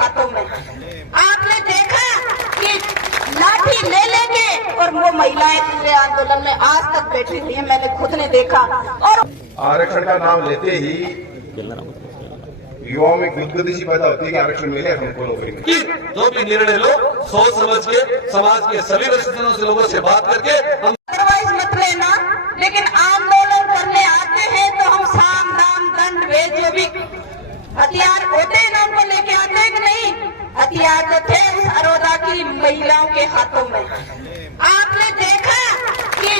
हाथों में। आपने देखा कि लाठी ले लेके और वो महिलाएं पूरे आंदोलन में आज तक बैठी हुई है, मैंने खुद ने देखा। और आरक्षण का नाम लेते ही युवाओं में गुदगुदी सी पैदा होती है कि आरक्षण मिले हमको नौकरी में। जो भी निर्णय लो सोच समझ के समाज के सभी वरिष्ठजनों से लोगों से बात करके हम अदरवाइज मत लेना, लेकिन आंदोलन करने आते हैं तो हम साम दाम दंड भेद जो भी हथियार होते हैं ना उनको लेके आते हैं कि नहीं? हथियार तो थे उस अरोधा की महिलाओं के हाथों में। आपने देखा कि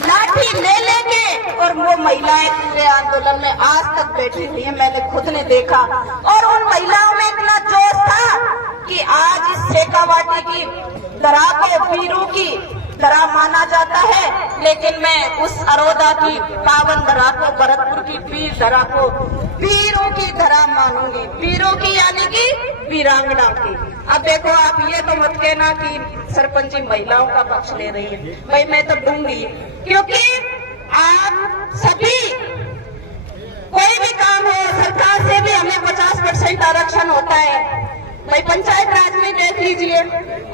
लाठी ले लेके और वो महिलाएं पूरे आंदोलन में आज तक बैठी हुई है, मैंने खुद ने देखा। और उन महिलाओं में इतना जोश था कि आज इस शेखावाटी की दरा को वीरों की दरा माना जाता है, लेकिन मैं उस अरोधा की पावन दरा को, भरतपुर की वीर दरा को वीरों की दरा मानूंगी। वीरों की यानी कि वीरांगना की। अब देखो, आप ये तो मत कहना कि सरपंच जी महिलाओं का पक्ष ले रही है। भाई मैं तो दूंगी, क्योंकि आप सभी कोई भी काम हो सरकार से भी हमें 50% आरक्षण होता है। भाई पंचायत राज में देख लीजिए,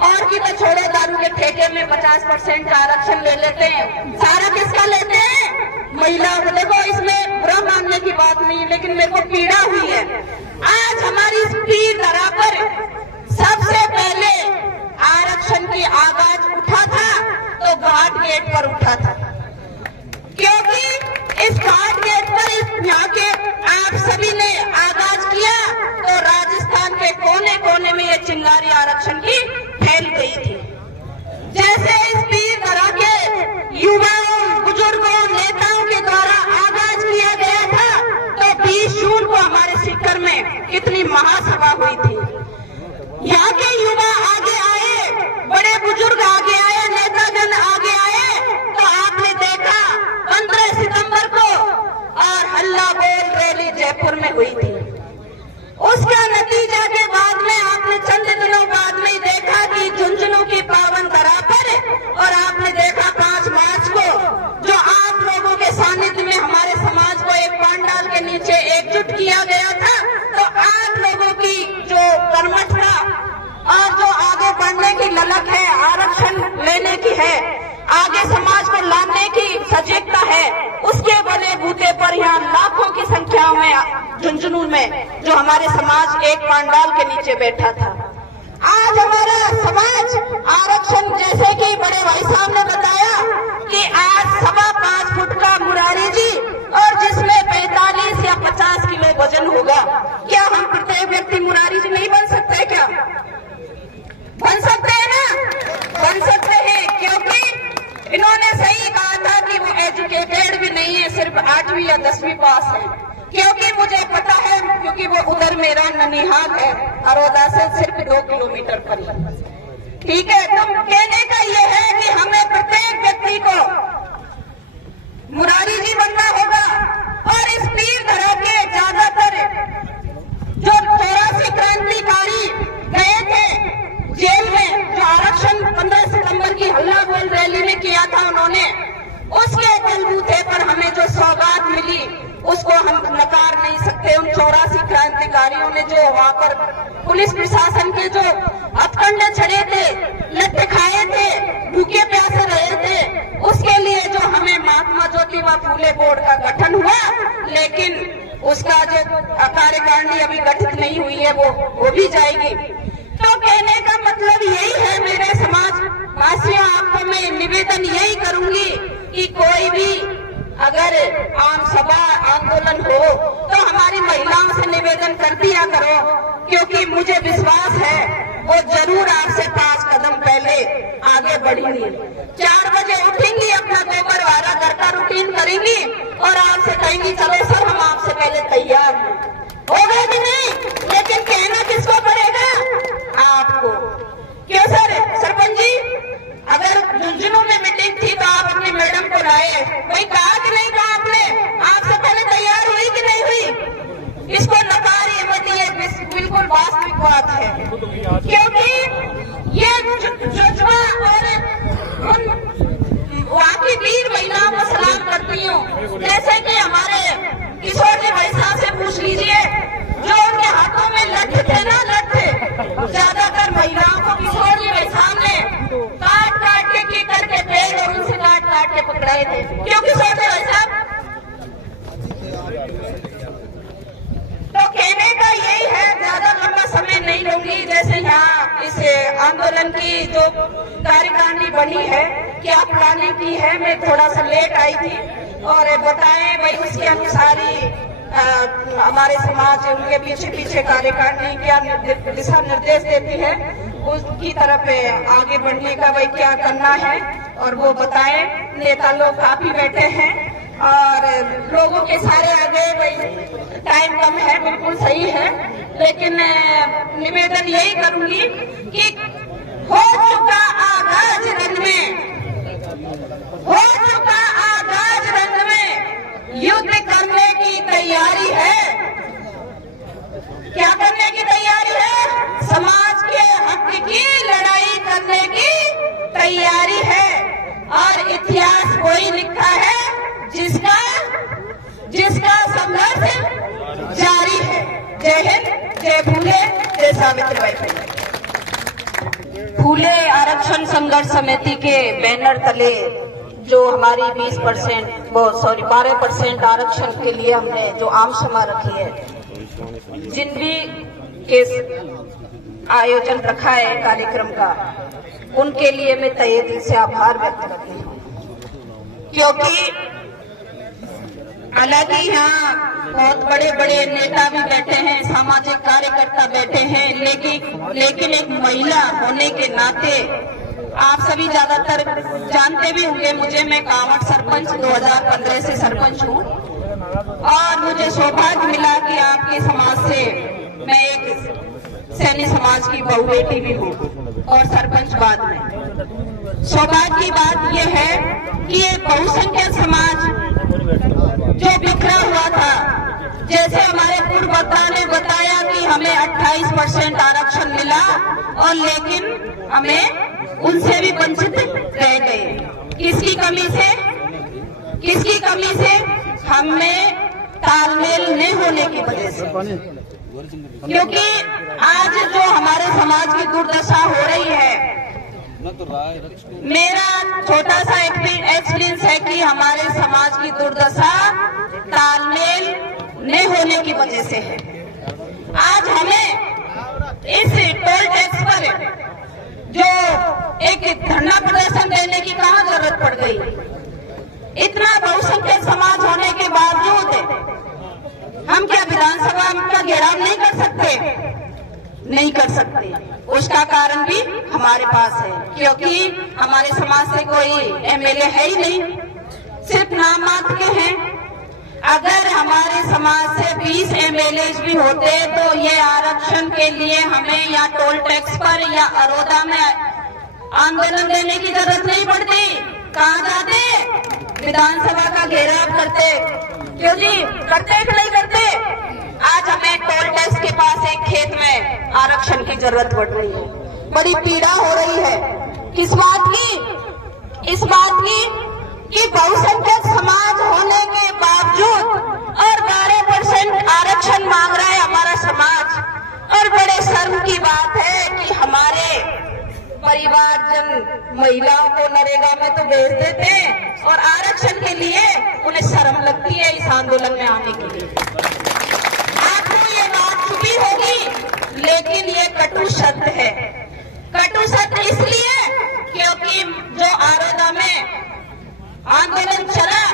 और की तो छोड़ो, दारू के ठेके में 50% का आरक्षण ले लेते हैं। सारा किसका लेते हैं? महिलाओं को। देखो, इसमें बुरा मानने की बात नहीं है, लेकिन मेरे को पीड़ा हुई है। आज हमारी इस पीर दरा पर सबसे पहले आरक्षण की आवाज उठा था तो घाट गेट पर उठा था, क्योंकि इस घाट गेट पर यहाँ के आप सभी ने आगाज किया तो राजस्थान के कोने कोने में ये चिंगारी आरक्षण की फैल गई थी। जैसे इस पीर दरा के युवाओं, बुजुर्गों, नेताओं के द्वारा आगाज किया गया था, तो 20 जून को हमारे सीकर में कितनी महासभा हुई थी। यहाँ के युवा आगे आए, बड़े बुजुर्ग आगे आए, नेतागण आगे आए, तो आपने देखा 15 सितंबर को और हल्ला बोल रैली जयपुर में हुई थी। उसका नतीजा के बाद में आपने चंद दिनों बाद में देखा कि झुंझुनू की पावन धरा पर, और आपने देखा 5 मार्च को जो आप लोगों के सानिध्य में हमारे समाज को एक पांडाल के नीचे एकजुट किया गया था, तो आप लोगों की जो कर्मठता और जो आगे बढ़ने की ललक है, आरक्षण लेने की है, आगे समाज को लाने की सजगता है, उसके बले बूते पर यहाँ लाखों की संख्या में झुंझुनू में जो हमारे समाज एक पांडाल के नीचे बैठा था। आज हमारा समाज आरक्षण, जैसे कि बड़े भाई साहब ने बताया कि आज 5.25 फुट का मुरारी जी, और जिसमें 45 या 50 किलो वजन होगा, क्या हम प्रत्येक व्यक्ति मुरारी जी नहीं बन सकते? क्या बन सकते हैं ना? बन सकते हैं, क्योंकि इन्होंने सही कहा था कि वो एजुकेटेड भी नहीं है, सिर्फ 8वीं या 10वीं पास है। क्योंकि मुझे पता है, क्योंकि वो उधर मेरा ननिहाल है, अरोधा से सिर्फ 2 किलोमीटर पर ही। ठीक है, तो कहने का ये है कि हमें प्रत्येक व्यक्ति को मुरारी जी बनना होगा। और इस पीर धरा के ज्यादातर जो 84 क्रांतिकारी गए थे जेल में, जो आरक्षण 15 सितंबर की हल्ला बोल रैली में किया था उन्होंने, उसके बलबूते पर हमें जो सौगात मिली उसको हम नकार नहीं सकते। उन 84 क्रांतिकारियों ने जो वहां पर पुलिस प्रशासन के जो हथकंडे छड़े थे, लट्टे खाए थे, भूखे प्यासे रहे थे, उसके लिए जो हमें महात्मा ज्योतिबा फूले बोर्ड का गठन हुआ, लेकिन उसका जो कार्यकारिणी अभी गठित नहीं हुई है, वो हो भी जाएगी। तो कहने का मतलब यही है, मेरे समाज वासियों, आपको मैं निवेदन यही करूंगी कि कोई भी अगर आम सभा आंदोलन हो तो हमारी महिलाओं से निवेदन कर दिया करो, क्योंकि मुझे विश्वास है वो जरूर आपसे 5 कदम पहले आगे बढ़ेंगी। 4 बजे उठेंगी, अपना गोबर वारा घर का रूटीन करेंगी और आपसे कहेंगी चलो सर हम आपसे पहले तैयार हैं। होगा कि नहीं? लेकिन कहना किसको पड़ेगा? आपको। क्यों सर? सरपंच जी, अगर झुंझुनू में मीटिंग थी तो आप अपनी मैडम को लाए, भाई कहा कि नहीं कहा आपने? आपसे पहले तैयार हुई कि नहीं हुई? इसको नकारिए मत, ये बिल्कुल वास्तविक बात है, क्योंकि ये जुज्वा और उन वहाँ की वीर महिलाओं को सलाम करती हूँ। जैसे कि हमारे किशोर जी भाई साहब से पूछ लीजिए, जो उनके हाथों में लठ थे ना, लठ रहे थे। क्योंकि सोचे भाई साहब, तो कहने का यही है, ज्यादा लंबा समय नहीं लूंगी। जैसे यहाँ इस आंदोलन की जो कार्यकारिणी बनी है, क्या प्लानिंग की है, मैं थोड़ा सा लेट आई थी और बताएं भाई उसके अनुसार ही हमारे समाज उनके पीछे पीछे कार्यकारिणी क्या दिशा निर्देश देती है, उसकी तरफ आगे बढ़ने का भाई क्या करना है और वो बताएं। नेता लोग काफी बैठे हैं और लोगों के सारे आगे भाई टाइम कम है, बिल्कुल सही है, लेकिन निवेदन यही करूंगी कि हो चुका आगाज रंग में, हो चुका आगाज रंग में युद्ध करने की तैयारी है। क्या करने की तैयारी है? समाज के हक की लड़ाई करने की तैयारी है। और इतिहास कोई लिखा है जिसका संघर्ष जारी है। जय हिंद, जय फूले, जय सावित्रीबाई फूले। आरक्षण संघर्ष समिति के बैनर तले जो हमारी 12% आरक्षण के लिए हमने जो आम सभा रखी है, जिन भी के आयोजन रखा है कार्यक्रम का, उनके लिए मैं तहे दिल से आभार व्यक्त करती हूँ। क्योंकि हालांकि यहाँ बहुत बड़े बड़े नेता भी बैठे हैं, सामाजिक कार्यकर्ता बैठे हैं, लेकिन एक महिला होने के नाते आप सभी ज्यादातर जानते भी होंगे मुझे, मैं कांवड़ सरपंच 2015 से सरपंच हूँ और मुझे सौभाग्य मिला कि आपके समाज से मैं एक सैनी समाज की बहू बेटी भी हूँ और सरपंच बाद में। सौभाग्य की बात यह है कि ये बहुसंख्यक समाज जो बिखरा हुआ था, जैसे हमारे पूर्ववक्ता ने बताया कि हमें 28% आरक्षण मिला और लेकिन हमें उनसे भी वंचित रह गए। किसकी कमी से? हमें तालमेल नहीं होने की वजह से। क्योंकि आज जो हमारे समाज की दुर्दशा हो रही है, मेरा छोटा सा एक्सपीरियंस है कि हमारे समाज की दुर्दशा तालमेल नहीं होने की वजह से है। आज हमें इस टोल टैक्स पर जो एक धरना प्रदर्शन देने की कहाँ जरूरत पड़ गई? इतना बहुसंख्यक समाज होने के बावजूद हम क्या विधानसभा का घेराव नहीं कर सकते? नहीं कर सकते। उसका कारण भी हमारे पास है, क्योंकि हमारे समाज से कोई एमएलए है ही नहीं, सिर्फ नाम मात्र के हैं। अगर हमारे समाज से 20 एमएलए भी होते तो ये आरक्षण के लिए हमें या टोल टैक्स पर या अरोदा में आंदोलन देने की जरूरत नहीं पड़ती। कहाँ जाते? विधानसभा का घेराव करते। क्यों जी? करते कि नहीं करते? आज हमें टोल टैक्स के पास एक खेत में आरक्षण की जरूरत पड़ रही है। बड़ी पीड़ा हो रही है। किस बात की? इस बात की कि बहुसंख्यक समाज होने के बावजूद और 12% आरक्षण मांग रहा है हमारा समाज। और बड़े शर्म की बात है कि हमारे परिवारजन महिलाओं को नरेगा में तो भेज देते हैं और आरक्षण के लिए उन्हें शर्म लगती है इस आंदोलन में आने के लिए। आपको ये बात छुपी होगी, लेकिन ये कटु सत्य है। कटु सत्य इसलिए क्योंकि जो आरोदा में आंदोलन चला,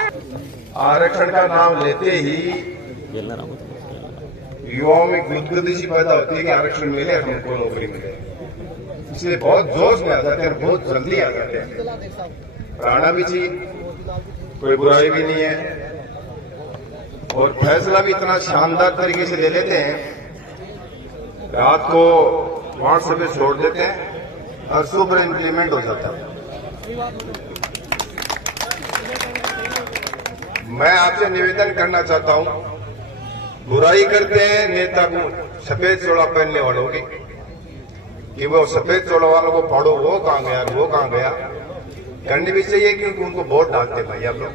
आरक्षण का नाम लेते ही युवाओं में गुदगुदी सी पैदा होती है कि आरक्षण मिले, हमको नौकरी मिले, इसलिए बहुत जोश में आ जाते हैं, बहुत जल्दी आ जाते हैं। प्राणा भी चाहिए, कोई बुराई भी नहीं है और फैसला भी इतना शानदार तरीके से ले लेते हैं। रात को व्हाट्सएप पे छोड़ देते हैं और सुबह इम्प्लीमेंट हो जाता है। मैं आपसे निवेदन करना चाहता हूं, बुराई करते हैं नेता को सफेद चोला पहनने वालों की कि वो सफेद चोला वालों को पढ़ो, वो कहां गया, वो कहां गया, करनी भी चाहिए क्योंकि उनको वोट डालते भाई आप लोग।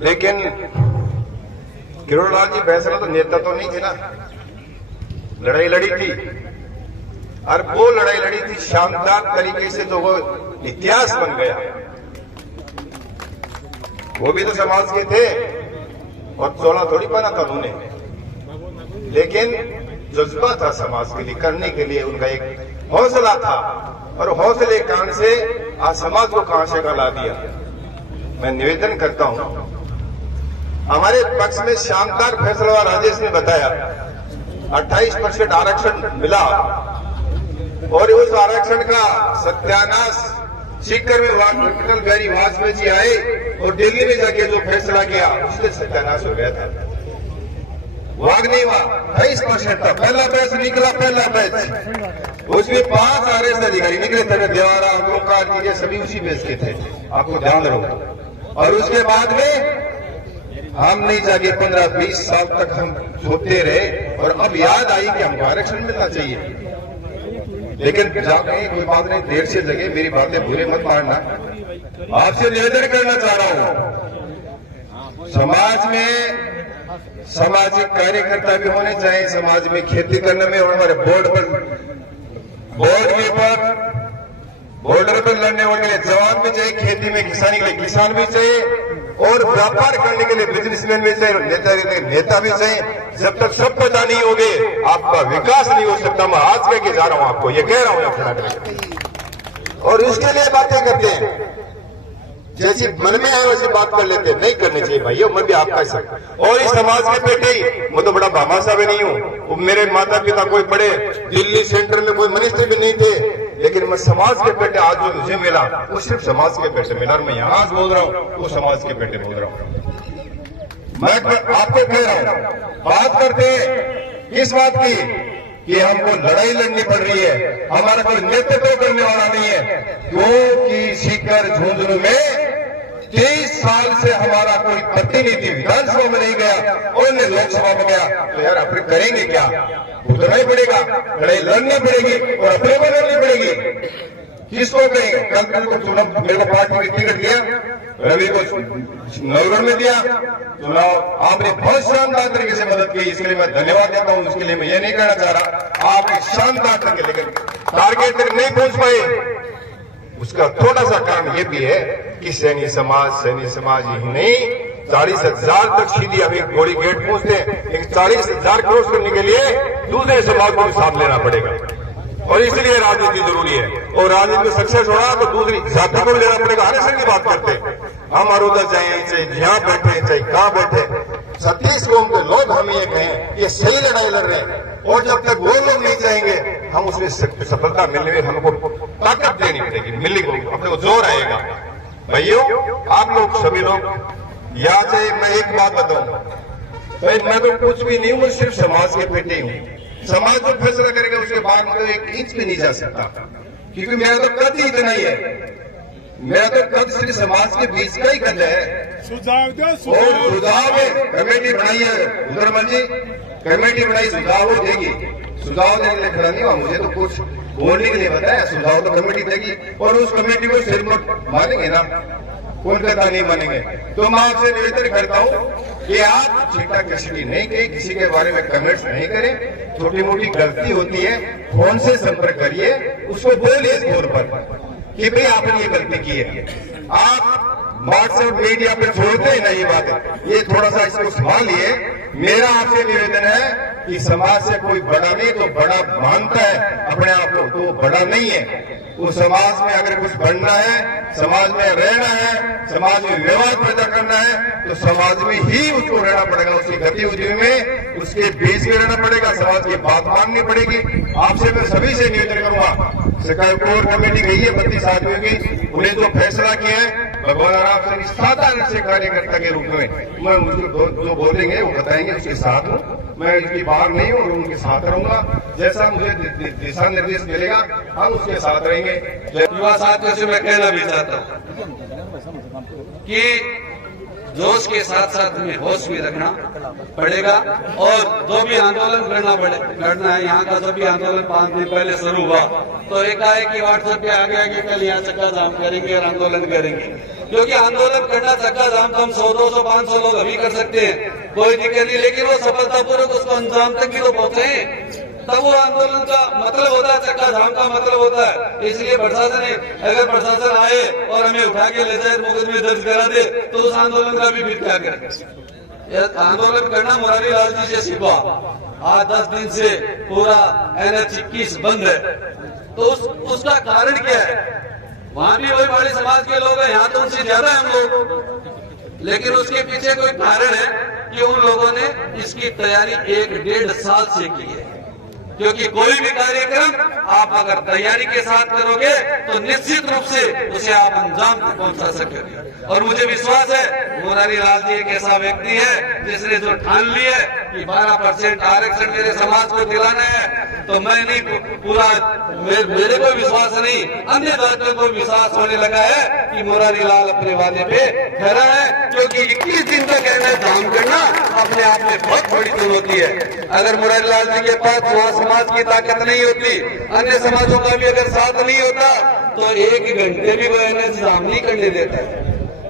लेकिन किरोड़लाल जी फैसला तो नेता तो नहीं थे ना, लड़ाई लड़ी थी और वो लड़ाई लड़ी थी शानदार तरीके से, तो वो इतिहास बन गया। वो भी तो समाज के थे और चोला थोड़ी बना था उन्होंने, लेकिन जज्बा था समाज के लिए करने के लिए, उनका एक हौसला था और हौसले के कारण से आज समाज को कहां से ला दिया। मैं निवेदन करता हूं, हमारे पक्ष में शानदार फैसला राजेश ने बताया 28% आरक्षण मिला और उस आरक्षण का सत्यानाश सीकर में अटल बिहारी वाजपेयी जी आए और दिल्ली में जाके जो फैसला किया उससे सत्यानाश हो गया था। वाग नहीं हुआ, 28% था पहला बैच निकला, पहला बैच उसमें 5 आरएस अधिकारी निकले थे, देवारा ओंकार जी सभी उसी बैच के थे, आपको ध्यान रखो। और उसके बाद में हम नहीं जाके 15-20 साल तक हम सोते रहे और अब याद आई कि हमको आरक्षण मिलना चाहिए। लेकिन जाके कोई बात नहीं, देर से जगह, मेरी बातें बुरे मत मानना। आपसे निवेदन करना चाह रहा हूं, समाज में सामाजिक कार्यकर्ता भी होने चाहिए, समाज में खेती करने में, और हमारे बॉर्डर पर लड़ने वाले जवान भी चाहिए, खेती में किसानी के लिए किसान भी चाहिए, और व्यापार करने के लिए बिजनेसमैन भी चाहिए, नेता भी चाहिए। जब तक सब पता नहीं होगे आपका विकास नहीं हो सकता। मैं आज कह के जा रहा हूं आपको, ये कह रहा हूं खड़ा करके, और उसके लिए बातें करते हैं जैसी मन में आए वैसी बात कर लेते हैं, नहीं करनी चाहिए भाइयों, मैं भी आपका ही। और इस समाज के बेटे मैं तो बड़ा भामाशाह भी नहीं हूं, मेरे माता पिता कोई बड़े दिल्ली सेंटर में कोई मिनिस्टर भी नहीं थे, लेकिन मैं समाज के बेटे आज जो मुझे मिला वो सिर्फ समाज के बेटे मिला, और मैं यहां बोल रहा हूं वो समाज के बेटे बोल रहा हूं। मैं आपको कह रहा हूं, बात करते हैं किस बात की कि हमको लड़ाई लड़नी पड़ रही है, हमारा कोई नेतृत्व करने वाला नहीं है, क्योंकि सीकर झुंझुनू में 23 साल से हमारा कोई प्रतिनिधि विधानसभा में नहीं गया और न लोकसभा में गया, तो यार अपने करेंगे क्या? उतना ही पड़ेगा, लड़ाई लड़नी पड़ेगी और अपने बदलनी पड़ेगी। किसको कहेंगे? कल को चुनाव मेरे को पार्टी में टिकट दिया, रवि को नवगढ़ में दिया चुनाव, आपने बहुत शानदार तरीके से मदद की, इसके लिए मैं धन्यवाद देता हूं। इसके लिए मैं ये नहीं कहना चाह रहा, आपने शानदार तरीके, लेकिन टारगेट तक नहीं पहुंच पाए। उसका थोड़ा सा कारण ये भी है कि सैनी समाज ही नहीं, 40,000 तक सीधी अभी गोली गेट पहुंचते हैं, लेकिन 40,000 क्रॉस करने के लिए दूसरे समाज को भी साथ लेना पड़ेगा, और इसलिए राजनीति जरूरी है। और राजनीति में सक्सेस होना तो दूसरी जाति को भी लेना पड़ेगा। आरक्षण की बात करते हैं हम, अरोदा चाहे जहां बैठे चाहे कहां बैठे, 36 कौम के लोग हमें ये कहें ये सही लड़ाई लड़ रहे हैं, और जब तक वो लोग नहीं चाहेंगे हम उसमें सफलता मिलने में हमको ताकत देनी पड़ेगी, मिलनी पड़ेगी, अपने को जोर आएगा। भाइयों आप लोग सभी लोग यहाँ से मैं एक बात बताऊं, भाई मैं तो कुछ भी नहीं हूं, मैं सिर्फ समाज के बेटे हूं। समाज जो फैसला करेगा उसके बाद मैं 1 इंच भी नहीं जा सकता, क्योंकि मेरा तो कद ही इतना ही है, मेरा तो कद सिर्फ समाज के बीच का ही कद है। सुझाव है, कमेटी बनाई है उधरमल जी, कमेटी बनाई, सुझाव देगी, सुझाव देने के लिए खड़ा नहीं हुआ, मुझे तो कुछ बोलने के लिए बताया, सुझाव तो कमेटी देगी, और उस कमेटी को सिर पर मानेंगे ना, कोलकाता नहीं मानेंगे। तो मैं आपसे निवेदन करता हूं कि आप छिट्टा कश्ती नहीं करें, किसी के बारे में कमेंट्स नहीं करें, छोटी मोटी गलती होती है फोन से संपर्क करिए, उसको बोलिए इस फोन पर कि भाई आपने ये गलती की है। आप व्हाट्सएप मीडिया पे छोड़ते हैं ना ये बात, ये थोड़ा सा इसको संभालिए। मेरा आपसे निवेदन है कि समाज से कोई बड़ा नहीं, तो बड़ा मानता है अपने आप को तो वो बड़ा नहीं है। उस समाज में अगर कुछ बढ़ना है, समाज में रहना है, समाज में व्यवहार पैदा करना है, तो समाज में ही उसको रहना पड़ेगा, उसकी गतिविधियों में उसके बीच में रहना पड़ेगा, समाज की बात माननी पड़ेगी। आपसे मैं सभी से निवेदन करूंगा, सरकार कोर कमेटी गई है 32 आदमियों की, उन्हें जो फैसला किया है भगवान आराम से साधारण से कार्यकर्ता के रूप में मैं मुझको जो बोलेंगे वो बताएंगे, उसके साथ हूँ, मैं इसकी बाहर नहीं हूँ, उनके साथ रहूंगा, जैसा मुझे दिशा निर्देश मिलेगा हम उसके साथ रहेंगे। युवा साथियों से मैं कहना भी चाहता हूँ कि जोश के साथ साथ हमें होश भी रखना पड़ेगा, और जो भी आंदोलन करना है, यहाँ का जो भी आंदोलन 5 दिन पहले शुरू हुआ, तो एकाएक व्हाट्सएप पे आगे कल यहाँ चक्का जाम करेंगे और आंदोलन करेंगे, क्योंकि आंदोलन करना चक्का जाम तो हम 100, 200, 500 लोग अभी कर सकते हैं, कोई दिक्कत नहीं, लेकिन वो सफलतापूर्वक उसको अंजाम तक ही तो पहुंचे, तब वो आंदोलन का मतलब होता है, चक्का जाम का मतलब होता है। इसलिए प्रशासन अगर प्रशासन आए और हमें उठा के ले जाए, मुकदमे दर्ज करा दे, तो उस आंदोलन का भी फिर क्या करें? आंदोलन करना मुरारी लाल जी से सीखा। आज 10 दिन से पूरा NH-21 बंद है, तो उसका कारण क्या है? वहां भी वही माड़ी समाज के लोग हैं, यहाँ तो उनसे ज्यादा है हम लोग, लेकिन उसके पीछे कोई कारण है कि उन लोगों ने इसकी तैयारी 1-1.5 साल से की है। क्योंकि कोई भी कार्यक्रम आप अगर तैयारी के साथ करोगे तो निश्चित रूप से उसे आप अंजाम तक पहुंचा सकोगे। और मुझे विश्वास है मुरारी लाल जी एक ऐसा व्यक्ति है जिसने जो ठान ली है कि 12% आरक्षण मेरे समाज को दिलाना है, तो मैं नहीं पूरा मेरे को विश्वास नहीं, अन्य जातियों को विश्वास होने लगा है कि मुरारी लाल अपने वादे पे खरा है। क्योंकि 21 दिन तक कहना काम करना अपने आप में बहुत बड़ी चुनौती है। अगर मुरारी लाल जी के पास वहाँ समाज की ताकत नहीं होती, अन्य समाजों का भी अगर साथ नहीं होता, तो 1 घंटे भी वो इंतजाम नहीं करने देता है।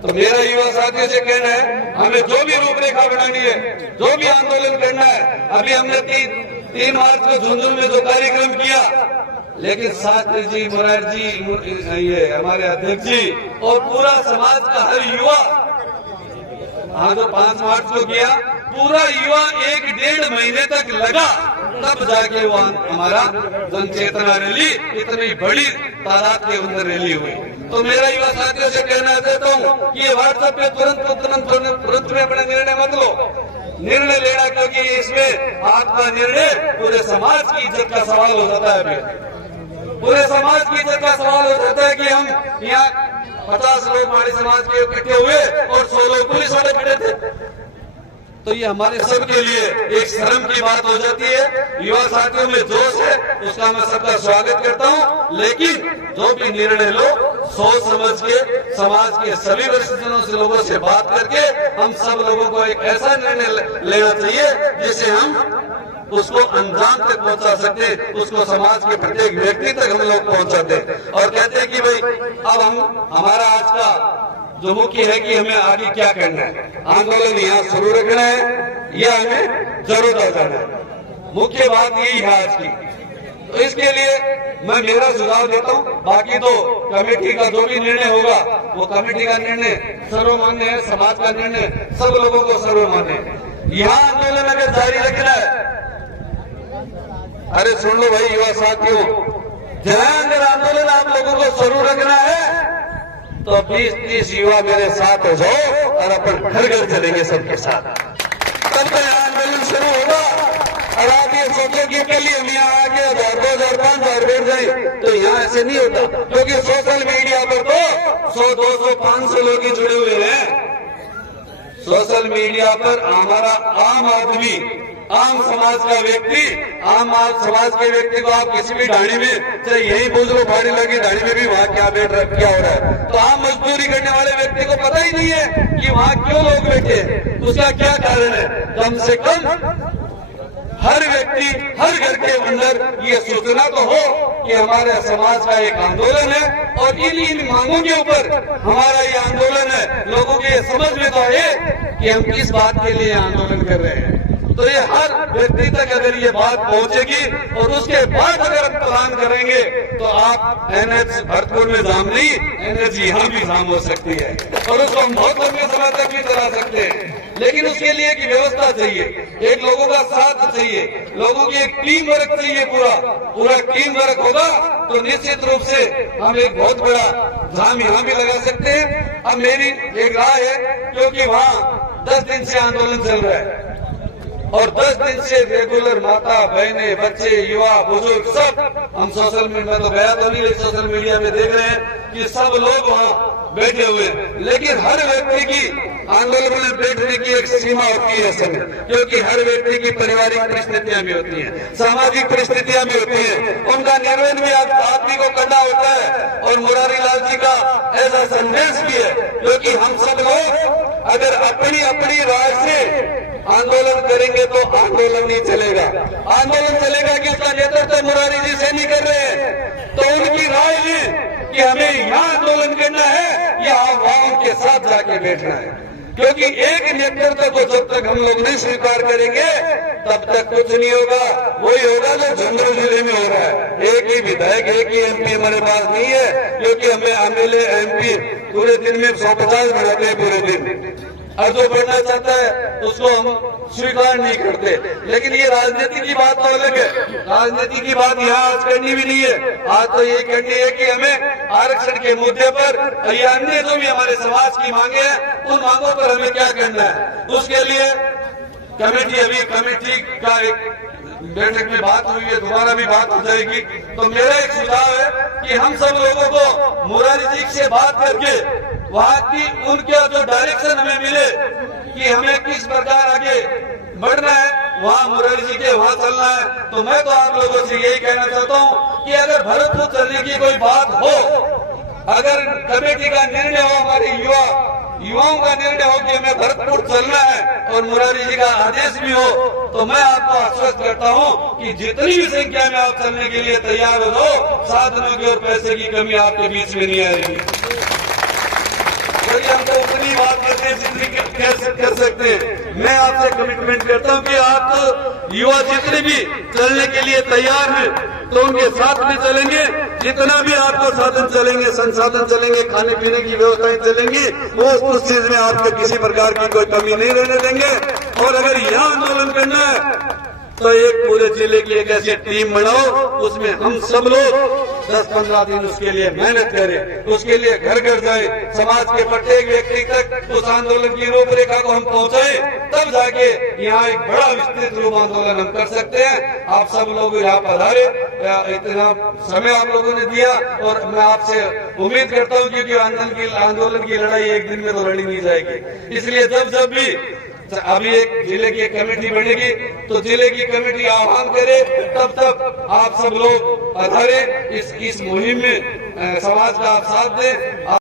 तो मेरा युवा साथियों से कहना है, हमें जो भी रूपरेखा बनानी है, जो भी आंदोलन करना है, अभी हमने 3 मार्च को झुंझुनू में जो कार्यक्रम किया, लेकिन शास्त्री जी, मुरारी जी, ये हमारे अध्यक्ष जी और पूरा समाज का हर युवा, हाँ जो 5 मार्च को किया, पूरा युवा 1-1.5 महीने तक लगा, तब जाके वो हमारा जन चेतना रैली इतनी बड़ी तादाद के अंदर रैली हुई। तो मेरा युवा साथियों से कहना चाहता हूँ कि ये व्हाट्सएप पे तुरंत में अपने निर्णय मत लो, निर्णय लेना, क्योंकि इसमें आपका निर्णय पूरे समाज की इज्जत का सवाल हो जाता है। पूरे समाज की इज्जत का सवाल हो जाता है कि हम यहाँ 50 लोग हमारे समाज के इकट्ठे हुए और 100 लोग पुलिस वाले खड़े थे, तो ये हमारे सबके लिए एक शर्म की बात हो जाती है। युवा साथियों में जोश है, उसका मैं सबका स्वागत करता हूँ, लेकिन जो भी निर्णय लो सोच समझ के समाज के सभी वरिष्ठजनों से, लोगों से बात करके हम सब लोगों को एक ऐसा निर्णय लेना चाहिए जिसे हम उसको अंजाम तक पहुंचा सकते, उसको समाज के प्रत्येक व्यक्ति तक हम लोग पहुंचाते और कहते हैं कि भाई अब हमारा आज का जो मुख्य है कि हमें आगे क्या करना है, आंदोलन यहाँ शुरू रखना है या हमें जरूर आ जाना है। मुख्य बात यही है आज की। तो इसके लिए मैं मेरा सुझाव देता हूँ, बाकी तो कमेटी का जो भी निर्णय होगा वो कमेटी का निर्णय सर्वमान्य है, समाज का निर्णय सब लोगों को सर्वमान्य है। यहाँ आंदोलन अगर जारी रखना है, अरे सुन लो भाई युवा साथियों, जहाँ अगर आंदोलन आप लोगों को शुरू रखना है तो 20-30 युवा मेरे साथ हो जाओ और अपन घर घर चलेंगे सबके साथ, तब तो यहाँ आंदोलन शुरू होगा। और आप ये सोचो कि कल हम यहाँ आके 1000, 2000, 5000 बैठ जाए, तो यहाँ ऐसे नहीं होता, क्योंकि सोशल मीडिया पर तो 100, 200, 500 लोग ही जुड़े हुए हैं। सोशल मीडिया पर हमारा आम आदमी, आम समाज का व्यक्ति, आम समाज के व्यक्ति को आप किसी भी ढाणी में, चाहे यही बोझ लो फाड़ी लगी ढाणी में भी वहाँ क्या बैठ रहा, क्या हो रहा है, तो आम मजदूरी करने वाले व्यक्ति को पता ही नहीं है कि वहाँ क्यों लोग बैठे, उसका क्या कारण है। कम से कम हर व्यक्ति, हर घर के अंदर ये सूचना तो हो कि हमारे समाज का एक आंदोलन है और इन मांगों के ऊपर हमारा ये आंदोलन है। लोगों के समझ में तो आए कि हम किस बात के लिए आंदोलन कर रहे हैं। तो ये हर व्यक्ति तक अगर ये बात पहुंचेगी और उसके बाद अगर हम प्लान करेंगे तो आप NH भरतपुर में जाम नहीं, NH यहाँ भी जाम हो सकती है और उसको हम बहुत लंबे समय तक भी चला सकते हैं। लेकिन उसके लिए एक व्यवस्था चाहिए, एक लोगों का साथ चाहिए, लोगों की एक टीम वर्क चाहिए। पूरा टीम वर्क होगा तो निश्चित रूप से हम एक बहुत बड़ा जाम यहाँ भी लगा सकते हैं। अब मेरी एक राय है, क्योंकि वहाँ 10 दिन से आंदोलन चल रहा है और 10 दिन से रेगुलर माता बहनें, बच्चे, युवा, बुजुर्ग सब हम सोशल मीडिया, तो गया तो नहीं, सोशल मीडिया में देख रहे हैं कि सब लोग वहाँ बैठे हुए हैं। लेकिन हर व्यक्ति की आंदोलन में बैठने की एक सीमा होती है समय, क्योंकि हर व्यक्ति की पारिवारिक परिस्थितियां भी होती हैं, सामाजिक परिस्थितियां भी होती हैं, उनका निर्वहन भी आदमी को करना होता है। और मुरारी लाल जी का ऐसा संदेश भी है, क्योंकि हम सब लोग अगर अपनी अपनी राय से आंदोलन करेंगे तो आंदोलन नहीं चलेगा। आंदोलन चलेगा कि उसका नेतृत्व मुरारी जी से नहीं कर रहे हैं, तो उनकी राय है कि हमें यहाँ आंदोलन करना है या वहाँ उनके साथ जाके बैठना है। क्योंकि एक नेतृत्व को जब तक हम लोग नहीं स्वीकार करेंगे तब तक कुछ नहीं होगा। वही होगा जो झुंझुनू जिले में हो रहा है। एक ही विधायक, एक ही एमपी हमारे पास नहीं है, क्योंकि हमें एमएलए एमपी पूरे दिन में 150 बनाते हैं पूरे दिन, और जो बढ़ना चाहता है उसको हम स्वीकार नहीं करते। लेकिन ये राजनीति की बात तो अलग है, राजनीति की बात यहाँ आज करनी भी नहीं है। आज तो ये करनी है कि हमें आरक्षण के मुद्दे पर या अन्य जो भी हमारे समाज की मांगे हैं उन मांगों पर हमें क्या करना है। उसके लिए कमेटी का एक बैठक में बात हुई है, दोबारा भी बात हो जाएगी। तो मेरा एक सुझाव है कि हम सब लोगों को मुरारी जी से बात करके वहाँ की उनका जो डायरेक्शन हमें मिले कि हमें किस प्रकार आगे बढ़ना है, वहाँ मुरारी जी के वहाँ चलना है। तो मैं तो आप लोगों से यही कहना चाहता हूँ कि अगर भरतपुर चलने की कोई बात हो, अगर कमेटी का निर्णय हो, हमारे युवाओं का निर्णय हो कि हमें भरतपुर चलना है और मुरारी जी का आदेश भी हो, तो मैं आपको आश्वस्त करता हूं कि जितनी भी संख्या में आप चलने के लिए तैयार हो जाओ, साधनों की और पैसे की कमी आपके बीच में नहीं आएगी। तो हम तो उतनी बात करते हैं जितनी कर सकते हैं। मैं आपसे कमिटमेंट करता हूं कि आप युवा जितने भी चलने के लिए तैयार हैं तो उनके साथ में चलेंगे। जितना भी आपको साधन चलेंगे, संसाधन चलेंगे, खाने पीने की व्यवस्थाएं चलेंगी, वो उस चीज में आपको किसी प्रकार की कोई कमी नहीं रहने देंगे। और अगर यहाँ आंदोलन करना है तो एक पूरे जिले की एक ऐसी टीम बनाओ, उसमें हम सब लोग 10-15 दिन उसके लिए मेहनत करें, उसके लिए घर घर जाए, समाज के प्रत्येक व्यक्ति तक उस आंदोलन की रूपरेखा को हम पहुंचाए, तब जाके यहाँ एक बड़ा विस्तृत रूप आंदोलन हम कर सकते हैं। आप सब लोग यहाँ पधारे, इतना समय आप लोगों ने दिया, और मैं आपसे उम्मीद करता हूँ क्योंकि आंदोलन की लड़ाई एक दिन में तो लड़ी नहीं जाएगी। इसलिए जब भी अभी एक जिले की एक कमेटी बनेगी तो जिले की कमेटी आह्वान करे, तब आप सब लोग पधारे, इस मुहिम में समाज का आप साथ दें।